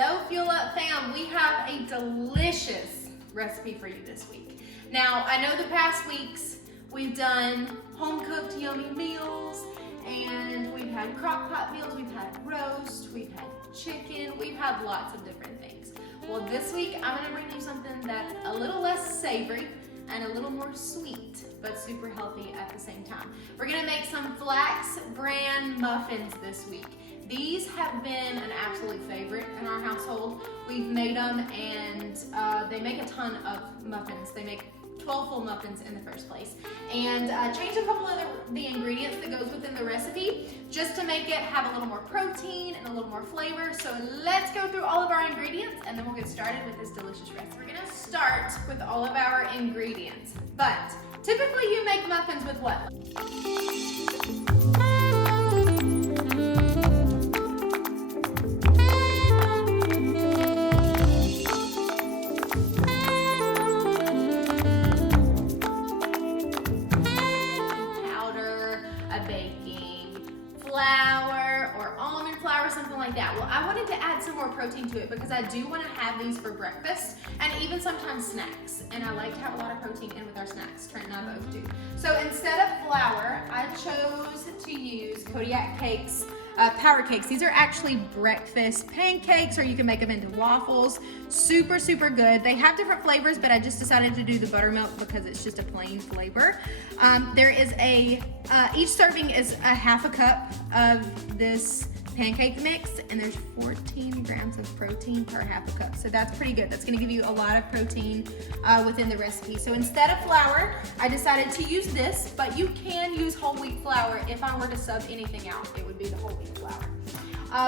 Hello Fuel Up fam, we have a delicious recipe for you this week. Now I know the past weeks we've done home cooked yummy meals and we've had crock pot meals, we've had roast, we've had chicken, we've had lots of different things. Well this week I'm gonna bring you something that's a little less savory and a little more sweet, but super healthy at the same time. We're gonna make some Flax Bran Muffins this week. These have been an absolute favorite in our household. We've made them and they make a ton of muffins. They make 12 full muffins in the first place. And changed a couple of the ingredients that goes within the recipe just to make it have a little more protein and a little more flavor. So let's go through all of our ingredients and then we'll get started with this delicious recipe. We're gonna start with all of our ingredients, but typically you make muffins with what? Flour or almond flour, something like that. Well, I wanted to add some more protein to it because I do want to have these for breakfast and even sometimes snacks. And I like to have a lot of protein in with our snacks. Trent and I both do. So instead of flour, I chose to use Kodiak cakes, power cakes. These are actually breakfast pancakes, or you can make them into waffles. Super, super good. They have different flavors, but I just decided to do the buttermilk because it's just a plain flavor. There is each serving is a half a cup of this pancake mix, and there's 14 grams of protein per half a cup. So that's pretty good. That's gonna give you a lot of protein within the recipe. So instead of flour, I decided to use this, but you can use whole wheat flour. If I were to sub anything out, it would be the whole wheat flour.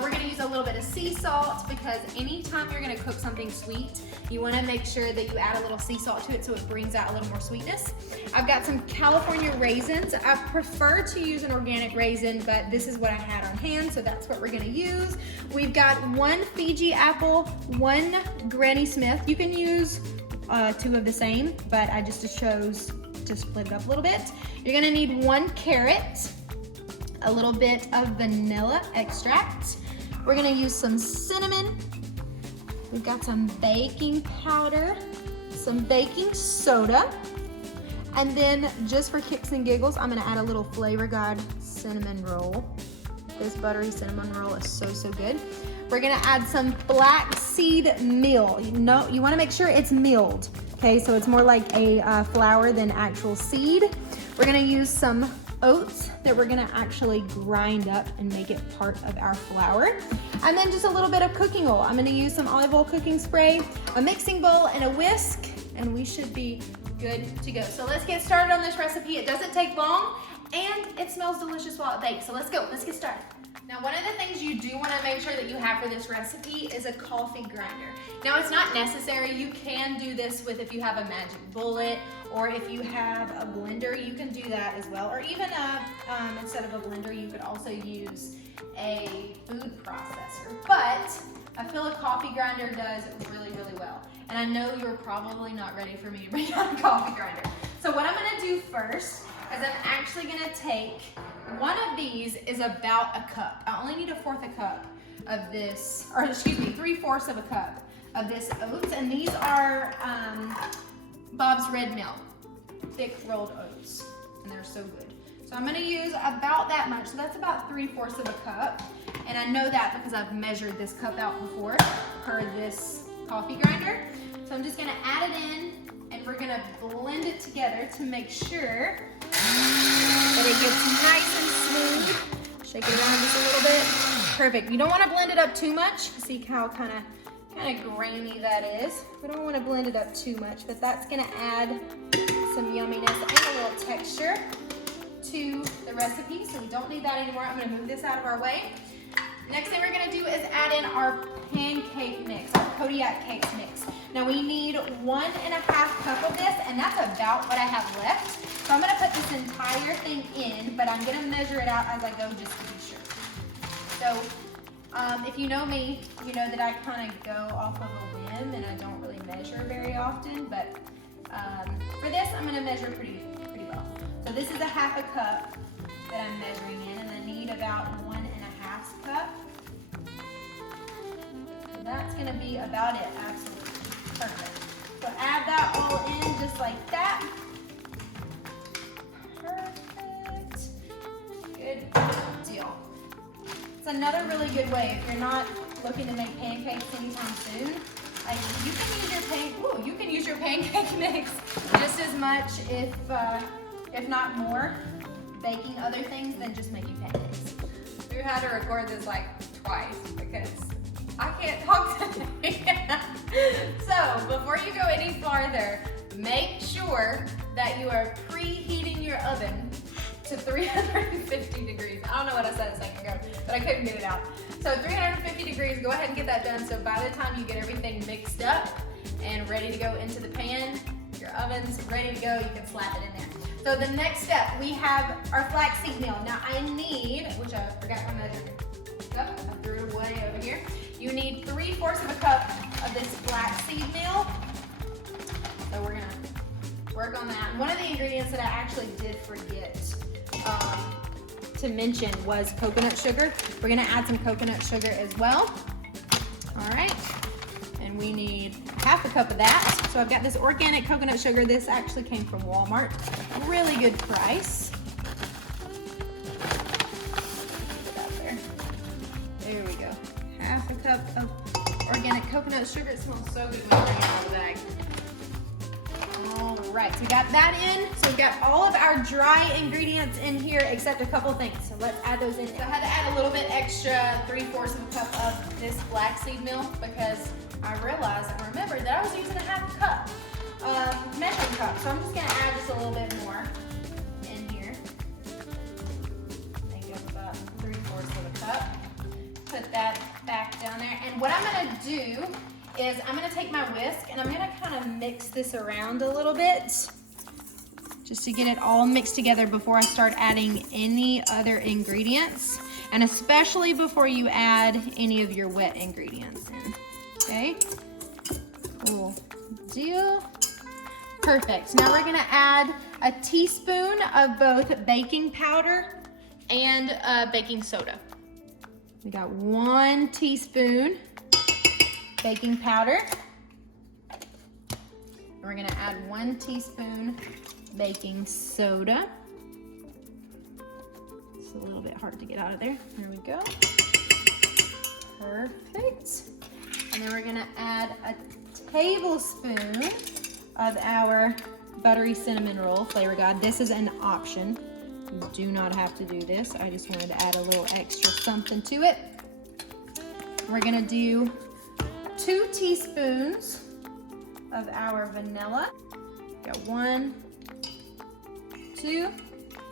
We're gonna use a little bit of sea salt because anytime you're gonna cook something sweet, you wanna make sure that you add a little sea salt to it so it brings out a little more sweetness. I've got some California raisins. I prefer to use an organic raisin, but this is what I had on hand, so that's what we're gonna use. We've got 1 Fiji apple, 1 Granny Smith. You can use 2 of the same, but I just chose to split it up a little bit. You're gonna need 1 carrot, a little bit of vanilla extract. We're gonna use some cinnamon. We've got some baking powder, some baking soda, and then just for kicks and giggles, I'm gonna add a little flavorgod cinnamon roll. This buttery cinnamon roll is so, so good. We're gonna add some flaxseed meal. You wanna make sure it's milled, okay? So it's more like a flour than actual seed. We're gonna use some oats that we're gonna actually grind up and make it part of our flour. And then just a little bit of cooking oil. I'm gonna use some olive oil cooking spray, a mixing bowl, and a whisk, and we should be good to go. So let's get started on this recipe. It doesn't take long, and it smells delicious while it bakes. So let's go, let's get started. Now, one of the things you do want to make sure that you have for this recipe is a coffee grinder. Now, it's not necessary. You can do this with if you have a magic bullet, or if you have a blender, you can do that as well. Or even instead of a blender, you could also use a food processor. But I feel a coffee grinder does really, really well. And I know you're probably not ready for me to bring out a coffee grinder. So what I'm gonna do first is I'm actually gonna take one of these is about a cup. I only need 1/4 a cup of this, or excuse me, 3/4 of a cup of this oats. And these are Bob's Red Mill, thick rolled oats, and they're so good. So I'm gonna use about that much. So that's about 3/4 of a cup. And I know that because I've measured this cup out before per this coffee grinder. So I'm just gonna add it in, and we're gonna blend it together to make sure that it gets nice and smooth. Shake it around just a little bit. Perfect. You don't want to blend it up too much. See how kind of grainy that is. We don't want to blend it up too much, but that's going to add some yumminess and a little texture to the recipe. So we don't need that anymore. I'm going to move this out of our way. Next thing we're going to do is add in our pancake mix, our Kodiak cakes mix. Now we need 1½ cup of this, and that's about what I have left. So I'm gonna put this entire thing in, but I'm gonna measure it out as I go just to be sure. So if you know me, you know that I kind of go off of a whim and I don't really measure very often, but for this I'm gonna measure pretty well. So this is 1/2 cup that I'm measuring in, and I need about 1½ cup. that's gonna be about it, absolutely. Perfect. So add that all in just like that. Perfect. Good deal. It's another really good way if you're not looking to make pancakes anytime soon. Like you can use your pancake mix just as much, if not more, baking other things than just making pancakes. We had to record this like twice because I can't talk today. So before you go any farther, make sure that you are preheating your oven to 350 degrees. I don't know what I said a second ago, but I couldn't get it out. So 350 degrees, go ahead and get that done. So by the time you get everything mixed up and ready to go into the pan, your oven's ready to go, you can slap it in there. So the next step, we have our flaxseed meal. Now I need, which I forgot my measuring cup, I threw it away over here. You need 3/4 of a cup of this flaxseed meal. So we're gonna work on that. One of the ingredients that I actually did forget to mention was coconut sugar. We're gonna add some coconut sugar as well. All right, and we need 1/2 cup of that. So I've got this organic coconut sugar. This actually came from Walmart. Really good price. Put that there. There we go. 1/2 cup of organic coconut sugar. It smells so good when I bring it out of the bag. All right, so we got that in. So we've got all of our dry ingredients in here except a couple things. So let's add those in. So I had to add a little bit extra, 3/4 of a cup of this flaxseed meal because I realized and remembered that I was using a 1/2 cup measuring cup. So I'm just gonna add just a little bit more in here. Make up about 3/4 of a cup. Put that back down there. And what I'm gonna do is I'm gonna take my whisk and I'm gonna kind of mix this around a little bit just to get it all mixed together before I start adding any other ingredients, and especially before you add any of your wet ingredients in. Okay, cool deal. Perfect. Now we're gonna add a teaspoon of both baking powder and baking soda. We got 1 teaspoon baking powder. And we're gonna add 1 teaspoon baking soda. It's a little bit hard to get out of there. There we go. Perfect. And then we're gonna add a tablespoon of our Buttery Cinnamon Roll, flavorgod. This is an option. You do not have to do this. I just wanted to add a little extra something to it. We're gonna do 2 teaspoons of our vanilla. Got 1, 2,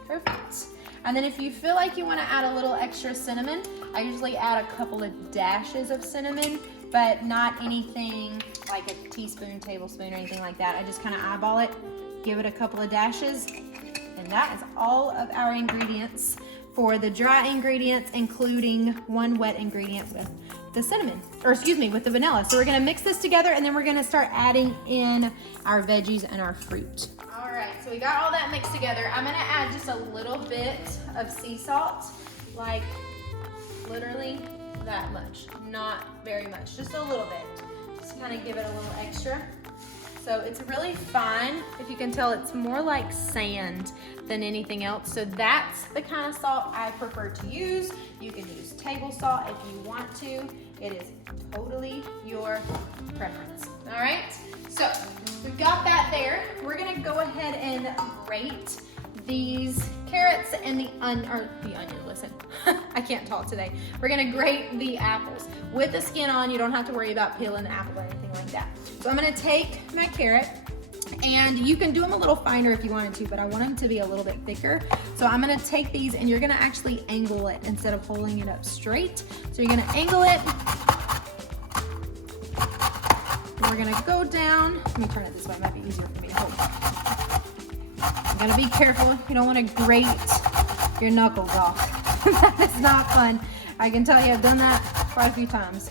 perfect. And then if you feel like you want to add a little extra cinnamon, I usually add a couple of dashes of cinnamon, but not anything like a teaspoon, tablespoon, or anything like that. I just kind of eyeball it, give it a couple of dashes, and that is all of our ingredients for the dry ingredients, including 1 wet ingredient with the cinnamon, or excuse me, with the vanilla. So we're gonna mix this together and then we're gonna start adding in our veggies and our fruit. All right, so we got all that mixed together. I'm gonna add just a little bit of sea salt, like literally that much, not very much, just a little bit. Just kind of give it a little extra. So it's really fine. If you can tell, it's more like sand than anything else. So that's the kind of salt I prefer to use. You can use table salt if you want to. It is totally your preference. All right, so we've got that there. We're gonna go ahead and grate these carrots and the onion, listen, I can't talk today. We're gonna grate the apples. With the skin on, you don't have to worry about peeling the apple or anything like that. So I'm gonna take my carrot, and you can do them a little finer if you wanted to, but I want them to be a little bit thicker. So I'm gonna take these and you're gonna actually angle it instead of holding it up straight. So you're gonna angle it. And we're gonna go down. Let me turn it this way, it might be easier for me to hold. You gotta be careful. You don't wanna grate your knuckles off. That is not fun. I can tell you I've done that quite a few times.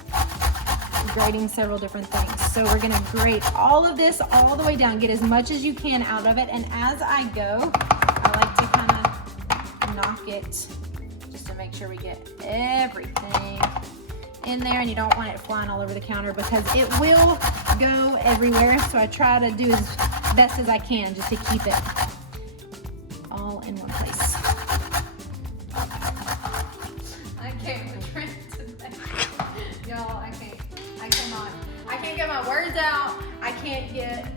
Grating several different things. So we're gonna grate all of this all the way down. Get as much as you can out of it. And as I go, I like to kind of knock it just to make sure we get everything in there, and you don't want it flying all over the counter because it will go everywhere. So I try to do as best as I can just to keep it all in one place. I can't with Trent today. Y'all, I cannot. I can't get my words out. I can't get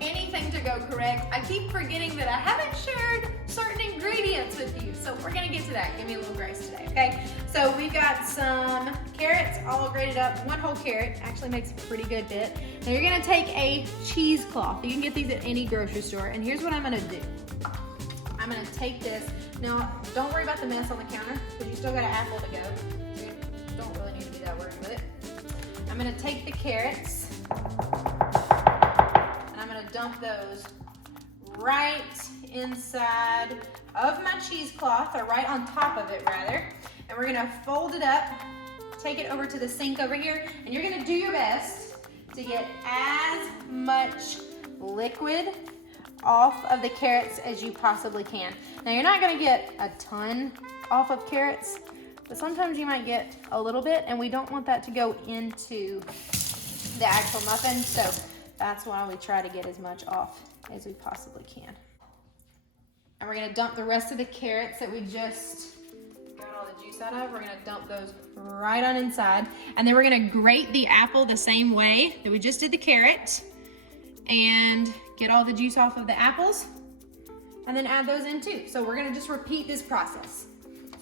anything to go correct. I keep forgetting that I haven't shared certain ingredients with you. So we're gonna get to that. Give me a little grace today, okay? So we've got some carrots all grated up. One whole carrot actually makes a pretty good bit. Now you're gonna take a cheesecloth. You can get these at any grocery store. And here's what I'm gonna do. I'm gonna take this. Now, don't worry about the mess on the counter because you still got an apple to go. So you don't really need to be that worried with it. I'm gonna take the carrots and I'm gonna dump those right inside of my cheesecloth, or right on top of it rather. And we're gonna fold it up, take it over to the sink over here, and you're gonna do your best to get as much liquid off of the carrots as you possibly can. Now you're not gonna get a ton off of carrots, but sometimes you might get a little bit, and we don't want that to go into the actual muffin, so that's why we try to get as much off as we possibly can. And we're gonna dump the rest of the carrots that we just got all the juice out of. We're gonna dump those right on inside, and then we're gonna grate the apple the same way that we just did the carrot, and get all the juice off of the apples, and then add those in too. So we're gonna just repeat this process.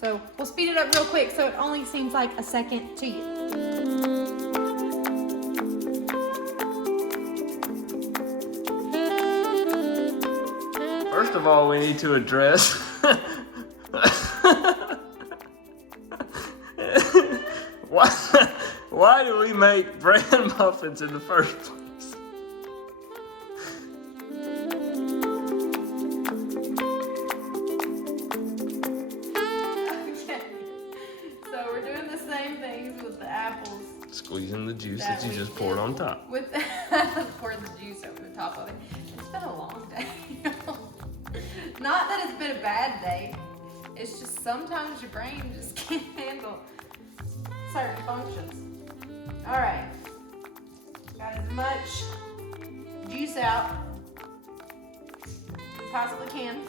So we'll speed it up real quick so it only seems like a second to you. First of all, we need to address why do we make bran muffins in the first place? Squeezing the juice that you just poured on top. Poured the juice over the top of it. It's been a long day. Not that it's been a bad day. It's just sometimes your brain just can't handle certain functions. All right. Got as much juice out as you possibly can.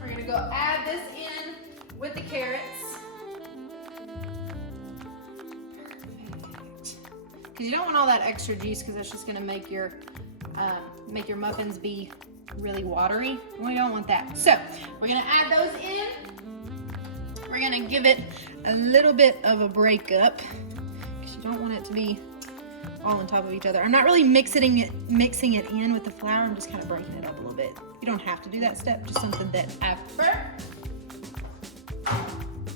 We're gonna go add this in with the carrots. Because you don't want all that extra juice, because that's just going to make your muffins be really watery. We don't want that. So we're going to add those in. We're going to give it a little bit of a breakup because you don't want it to be all on top of each other. I'm not really mixing it in with the flour. I'm just kind of breaking it up a little bit. You don't have to do that step, just something that I prefer.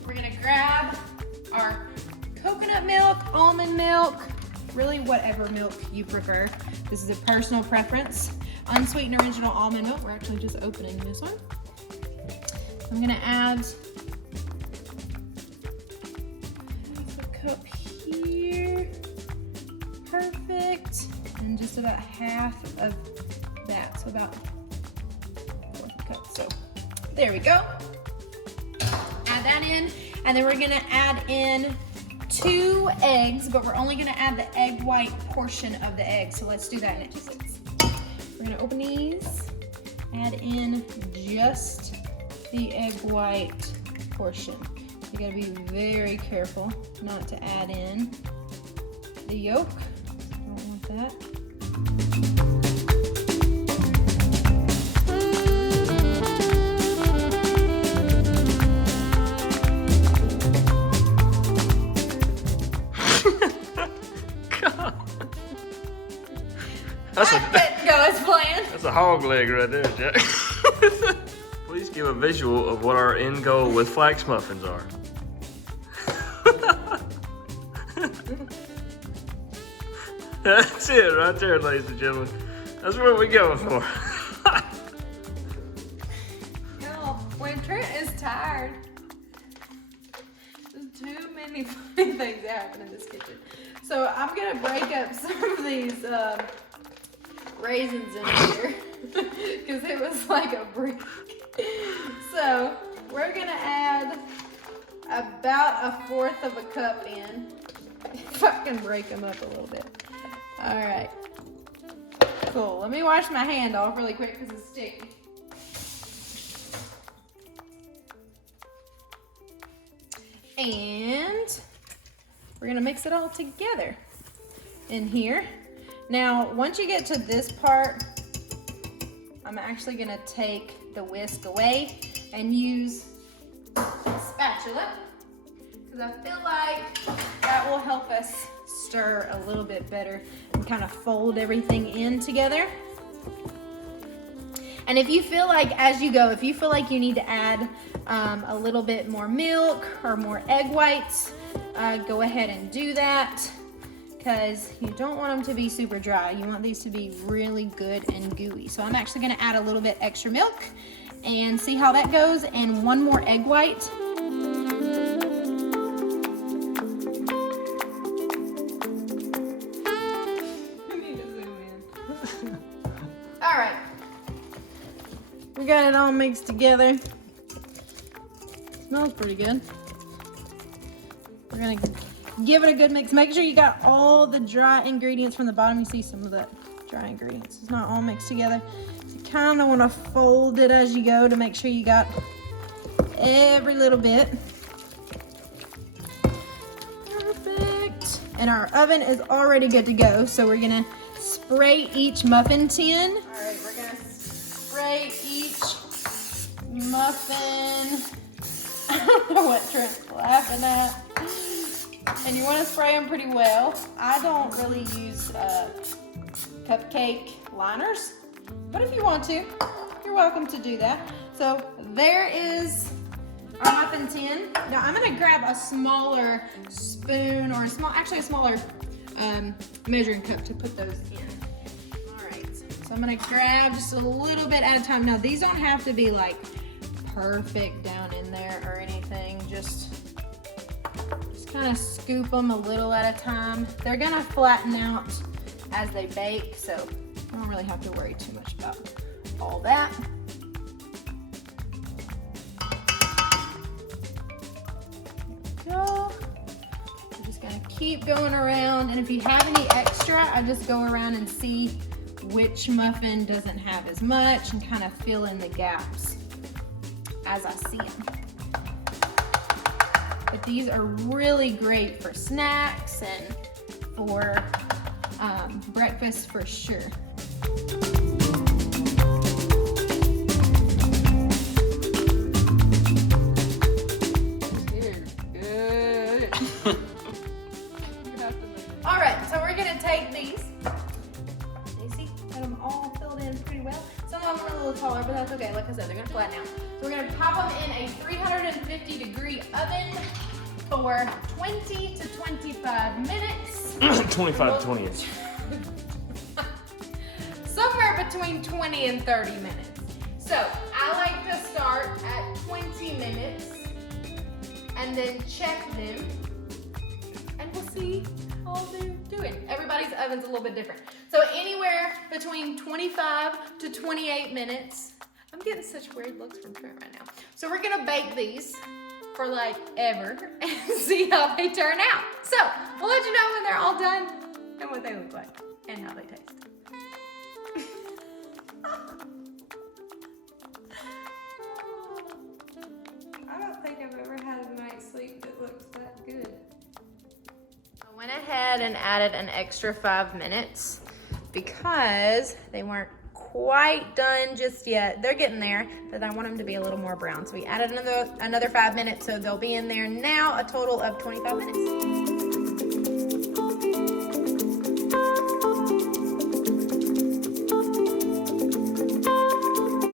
We're going to grab our coconut milk, almond milk, really whatever milk you prefer. This is a personal preference. Unsweetened original almond milk. We're actually just opening this one. I'm gonna add a cup here. Perfect. And just about half of that, so about a cup. So there we go. Add that in, and then we're gonna add in 2 eggs, but we're only gonna add the egg white portion of the egg. So let's do that next. We're gonna open these, add in just the egg white portion. You gotta be very careful not to add in the yolk. Don't want that. That's a hog leg right there, Jack. Please give a visual of what our end goal with flax muffins are. That's it right there, ladies and gentlemen. That's what we're going for. You know, when Trent is tired, there's too many funny things that happen in this kitchen. So I'm gonna break up some of these raisins in here because it was like a brick. So we're gonna add about 1/4 of a cup in. if I can break them up a little bit. All right. Cool. Let me wash my hand off really quick because it's sticky. And we're gonna mix it all together in here. Now, once you get to this part, I'm actually gonna take the whisk away and use a spatula because I feel like that will help us stir a little bit better and kind of fold everything in together. And if you feel like, as you go, if you feel like you need to add a little bit more milk or more egg whites, go ahead and do that because you don't want them to be super dry. You want these to be really good and gooey. So I'm actually gonna add a little bit extra milk and see how that goes, and one more egg white. All right, we got it all mixed together. Smells pretty good. We're gonna give it a good mix. Make sure you got all the dry ingredients from the bottom. You see some of the dry ingredients. It's not all mixed together. So you kind of want to fold it as you go to make sure you got every little bit. Perfect. And our oven is already good to go. So we're gonna spray each muffin tin. All right, we're gonna spray each muffin. I don't know what Trent's laughing at. And you want to spray them pretty well. I don't really use cupcake liners, but if you want to, you're welcome to do that. So there is our muffin tin. Now I'm gonna grab a smaller spoon or a smaller measuring cup to put those in. All right, so I'm gonna grab just a little bit at a time. Now these don't have to be like perfect down in there or anything. Just kind of scoop them a little at a time. They're gonna flatten out as they bake, so I don't really have to worry too much about all that. There we go. I'm just gonna keep going around, and if you have any extra, I just go around and see which muffin doesn't have as much and kind of fill in the gaps as I see them. But these are really great for snacks and for breakfast for sure. Good. All right, so we're gonna take these. You see, got them all filled in pretty well. Some of them are a little taller, but that's okay. Like I said, they're gonna flatten out. So we're gonna pop them in a 350-degree oven for 20 to 25 minutes. 25 to 20 inch. Somewhere between 20 and 30 minutes. So I like to start at 20 minutes and then check them, and we'll see how they're doing. Everybody's oven's a little bit different. So anywhere between 25 to 28 minutes. I'm getting such weird looks from Trent right now. So we're gonna bake these for like ever and see how they turn out. So we'll let you know when they're all done and what they look like and how they taste. I don't think I've ever had a night's sleep that looks that good. I went ahead and added an extra 5 minutes because they weren't quite done just yet. They're getting there, but I want them to be a little more brown. So we added another 5 minutes, so they'll be in there now a total of 25 minutes.